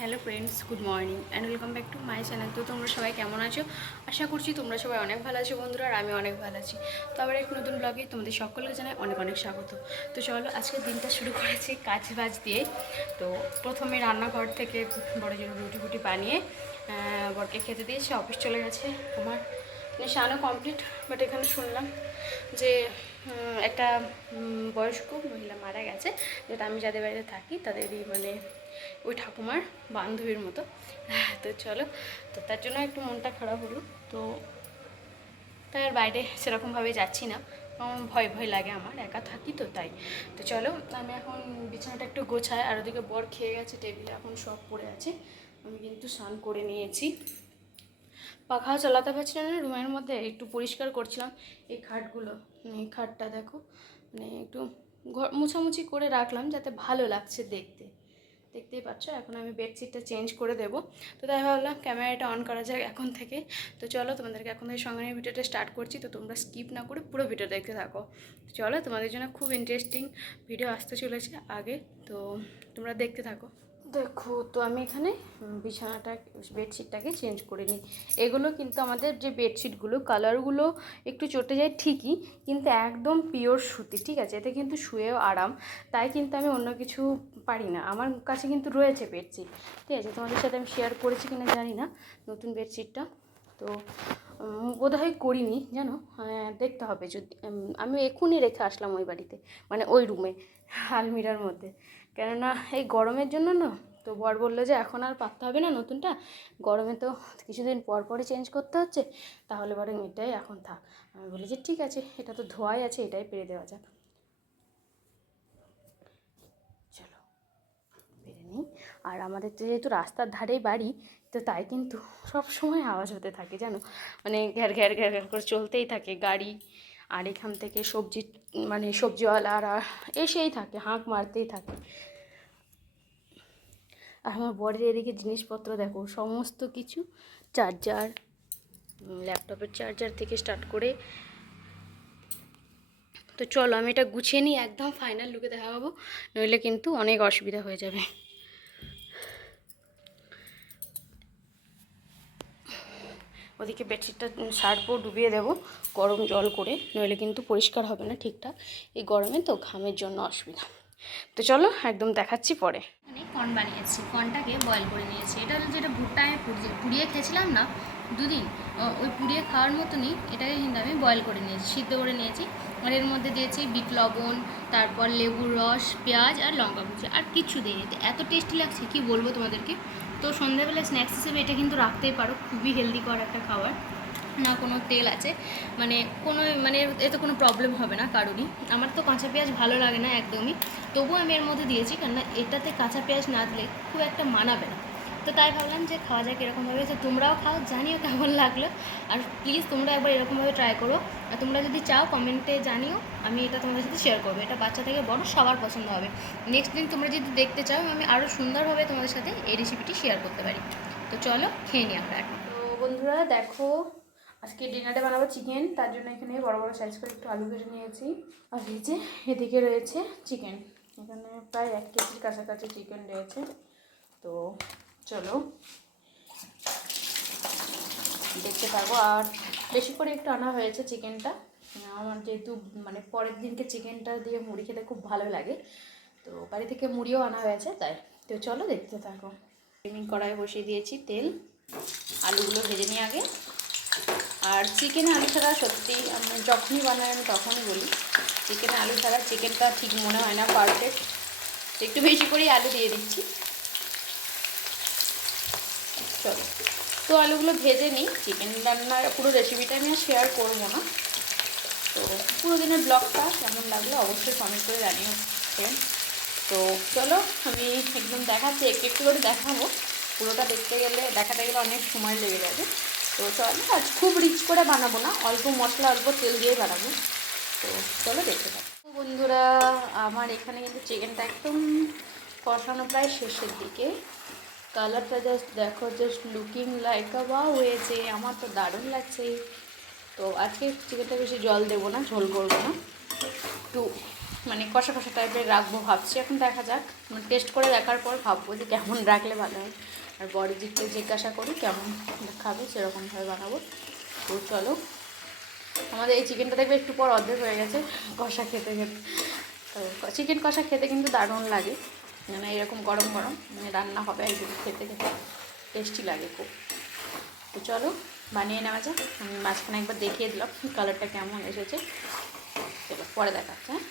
Hello friends, good morning and welcome back to my channel. তো তোমরা সবাই কেমন আছো? আশা করছি তোমরা সবাই অনেক ভালো আছো বন্ধুরা, আর আমি অনেক ভালো আছি। তো আবার এক নতুন ব্লগে তোমাদের সকলকে জানাই অনেক অনেক স্বাগত। তো চলো, আজকের দিনটা শুরু করেছি কাজ বাজ দিয়ে। তো প্রথমে রান্নাঘর থেকে বড় জন্য রুটি ফুটি বানিয়ে বরকে খেতে দিয়েছে, অফিস চলে গেছে। আমার নেশানো কমপ্লিট, বাট এখানে শুনলাম যে একটা বয়স্ক মহিলা মারা গেছে, যেটা আমি যাদের বাড়িতে থাকি তাদেরই মানে ওই ঠাকুমার বান্ধবীর মতো। তো চলো, তো তার জন্য একটু মনটা খারাপ হলো। তো তাই আর বাইরে সেরকমভাবে যাচ্ছি না, ভয় ভয় লাগে, আমার একা থাকি তো তাই। তো চলো, আমি এখন বিছানাটা একটু গোছাই, আর ওদিকে বর খেয়ে গেছে, টেবিলে এখন সব পড়ে আছে। আমি কিন্তু স্নান করে নিয়েছি, পাখাও চালাতে পারছি না রুমের মধ্যে, একটু পরিষ্কার করছিলাম এই খাটগুলো। এই খাটটা দেখো, মানে একটু মুছামুছি করে রাখলাম যাতে ভালো লাগছে দেখতে। দেখতেই পাচ্ছ, এখন আমি বেডশিটটা চেঞ্জ করে দেবো। তো তাই ভাবলাম ক্যামেরাটা অন করা যাক এখন থেকে। তো চলো, তোমাদেরকে এখন থেকে সঙ্গে নিয়ে ভিডিওটা স্টার্ট করছি। তো তোমরা স্কিপ না করে পুরো ভিডিও দেখতে থাকো। চলো, তোমাদের জন্য খুব ইন্টারেস্টিং ভিডিও আসতে চলেছে আগে, তো তোমরা দেখতে থাকো। দেখো, তো আমি এখানে বিছানাটা বেডশিটটাকে চেঞ্জ করে নিই। এগুলো কিন্তু আমাদের যে বেডশিটগুলো কালারগুলো একটু চটে যায় ঠিকই, কিন্তু একদম পিওর সুতি, ঠিক আছে? এতে কিন্তু শুয়েও আরাম। তাই কিন্তু আমি অন্য কিছু পারি না। আমার কাছে কিন্তু রয়েছে বেডশিট, ঠিক আছে? তোমাদের সাথে আমি শেয়ার করেছি কিনা জানি না নতুন বেডশিটটা। তো বোধহয় করিনি, জানো। দেখতে হবে, যদি আমি এক্ষুনি রেখে আসলাম ওই বাড়িতে, মানে ওই রুমে আলমিরার মধ্যে। কেননা এই গরমের জন্য না, তো বর বললো যে এখন আর পাততে হবে না নতুনটা, গরমে তো কিছুদিন পর পরই চেঞ্জ করতে হচ্ছে, তাহলে বরং এটাই এখন থাক। আমি বলি যে ঠিক আছে, এটা তো ধোয়াই আছে, এটাই পেরে দেওয়া যাক। চলো পেরে নিই। আর আমাদের তো যেহেতু রাস্তার ধারেই বাড়ি, তো তাই কিন্তু সব সময় আওয়াজ হতে থাকে, জানো, মানে ঘ্যার ঘ্যার ঘ্যার ঘ্যার করে চলতেই থাকে গাড়ি। আর এখান থেকে সবজি, মানে সবজিওয়ালারা এসেই থাকে, হাঁক মারতেই থাকে। আর আমার বরের এদিকে জিনিসপত্র দেখো, সমস্ত কিছু, চার্জার, ল্যাপটপের চার্জার থেকে স্টার্ট করে। তো চলো, আমি এটা গুছিয়ে নিই, একদম ফাইনাল লুকে দেখা পাবো, নইলে কিন্তু অনেক অসুবিধা হয়ে যাবে। ওদিকে বেডশিটটা সারবো, ডুবিয়ে দেবো গরম জল করে, নইলে কিন্তু পরিষ্কার হবে না ঠিকঠাক। এই গরমে তো ঘামের জন্য অসুবিধা। তো চলো, একদম দেখাচ্ছি পরে। এখানে কর্ন বানিয়েছি, কর্নটাকে বয়েল করে নিয়েছি। এটা হলো যেটা ভুট্টায় পুড়িয়ে খেয়েছিলাম না দুদিন, ওই পুড়িয়ে খাওয়ার মতনই এটাকে কিন্তু আমি বয়েল করে নিয়েছি, সিদ্ধ করে নিয়েছি। আর এর মধ্যে দিয়েছি বিট লবণ, তারপর লেবুর রস, পেঁয়াজ আর লঙ্কা কুচি, আর কিছু দিই। এত টেস্টি লাগছে কি বলবো তোমাদেরকে। তো সন্ধ্যাবেলা স্ন্যাক্স হিসেবে এটা কিন্তু রাখতেই পারো, খুবই হেলদিকর একটা খাবার। না কোনো তেল আছে, মানে কোনো মানে এতে কোনো প্রবলেম হবে না কারোরই। আমার তো কাঁচা পেঁয়াজ ভালো লাগে না একদমই, তবুও আমি এর মধ্যে দিয়েছি, কেননা এটাতে কাঁচা পেঁয়াজ না দিলে খুব একটা মানাবে না। তো তাই ভাবলাম যে খাওয়া যাক এরকমভাবে। তো তোমরাও খাও, জানিও কেমন লাগলো। আর প্লিজ তোমরা একবার এরকমভাবে ট্রাই করো। আর তোমরা যদি চাও কমেন্টে জানিও, আমি এটা তোমাদের সাথে শেয়ার করবো। এটা বাচ্চা থেকে বড় সবার পছন্দ হবে। নেক্সট দিন তোমরা যদি দেখতে চাও, আমি আরও সুন্দরভাবে তোমাদের সাথে এই রেসিপিটি শেয়ার করতে পারি। তো চলো খেয়ে নিই আমরা এখন। তো বন্ধুরা দেখো, আজকে ডিনারে বানাবো চিকেন, তার জন্য এখানে বড় বড় সাইজ করে একটু আলু কেটে নিয়েছি। আর এই যে এদিকে রয়েছে চিকেন, এখানে প্রায় 1 কেজির কাছাকাছি চিকেন রয়েছে। তো চলো দেখতে পারবো। আর বেশি করে একটু আনা হয়েছে চিকেনটা, আমার যেহেতু মানে পরের দিনকে চিকেনটা দিয়ে মুড়ি খেতে খুব ভালো লাগে, তো বাড়ি থেকে মুড়িও আনা হয়েছে তাই। তো চলো দেখতে থাকো। আমি কড়াই বসিয়ে দিয়েছি তেল, আলুগুলো ভেজে নিই আগে। আর চিকেনে আলু ছাড়া সত্যি আমি যখনই বানাই আমি তখনই বলি, চিকেনে আলু ছাড়া চিকেনটা ঠিক মনে হয় না পারফেক্ট। একটু বেশি করেই আলু দিয়ে দিচ্ছি। চলো, তো আলুগুলো ভেজে নিই। চিকেন রান্নার পুরো রেসিপিটা আমি আর শেয়ার করবো না। তো পুরো দিনের ব্লগটা কেমন লাগলো অবশ্যই কমেন্ট করে জানিও ফ্রেন্ড। তো চলো, আমি একদম দেখাচ্ছি, একটু একটু করে দেখাবো। পুরোটা দেখাতে গেলে অনেক সময় লেগে যাবে। তো চলো, আজ খুব রিচ করে বানাবো না, অল্প মশলা অল্প তেল দিয়েই বানাবো। তো চলো দেখতে থাকো বন্ধুরা। আমার এখানে কিন্তু চিকেনটা একদম কষানো প্রায় শেষের দিকে। কালারটা জাস্ট দেখো, জাস্ট লুকিং লাইক আ ওয়াও হয়েছে, আমার তো দারুণ লাগছে। তো আজকে চিকেনটা বেশি জল দেবো না, ঝোল করবো না, একটু মানে কষা কষা টাইপের রাখবো ভাবছি, এখন দেখা যাক, টেস্ট করে দেখার পর ভাববো যে কেমন রাখলে ভালো হয়। আর বড়দিককে জিজ্ঞাসা করি কেমন খাবে, সেরকমভাবে বানাবো। তো চলো, আমাদের এই চিকেনটা দেখবে একটু পর অর্ধেক হয়ে গেছে কষা খেতে খেতে। তো চিকেন কষা খেতে কিন্তু দারুণ লাগে, মানে এরকম গরম গরম রান্না হবে একদিন, খেতে খেতে টেস্টি লাগে খুব। তো চলো বানিয়ে নেওয়া যাক। আমি মাঝখানে একবার দেখিয়ে দিলাম কালারটা কেমন এসেছে, চলো পরে দেখাচ্ছে। হ্যাঁ